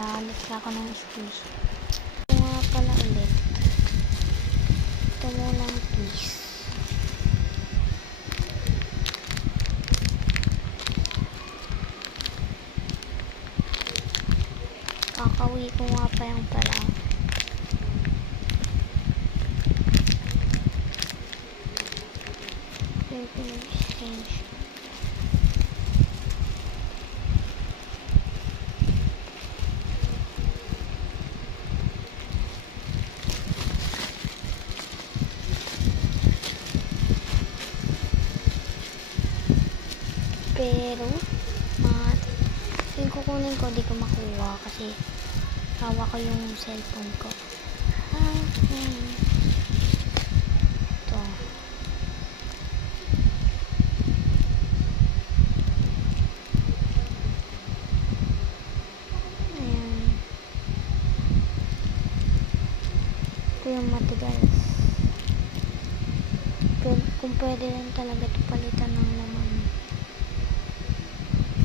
Mag-aalis ako ng skills. Ito nga pala ulit. Ito muna ang keys. Kakawi ko nga pa yung pala. Exchange. Pero yung kukunin ko di ko makuha kasi hawa ko yung cellphone ko. Ito. Ayan. Ito yung materials. Kung pwede lang talaga ito palitan ng laman.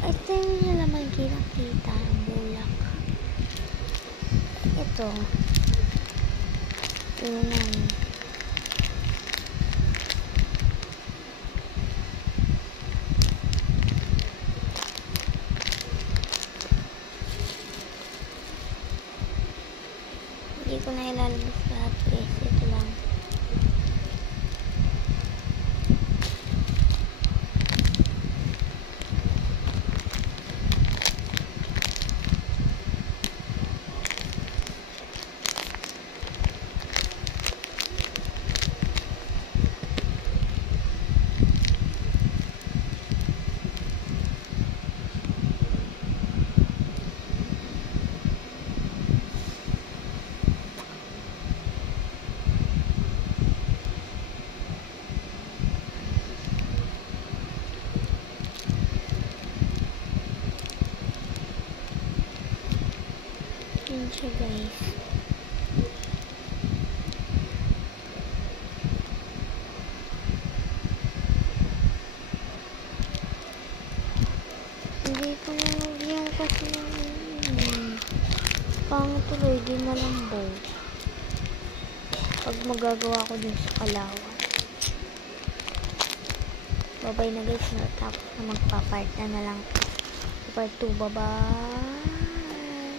Ito yung laman kita ang bulak. Ito. Unan. Hindi ko na ilalabas lahat guys. Ito lang. Yun siya guys. Hindi ko na nagyang kasi pangtuloy di malambaw pag magagawa ko din sa Kalawan. Bye bye na guys, natapos na magpa-part na lang. Part 2, bye bye.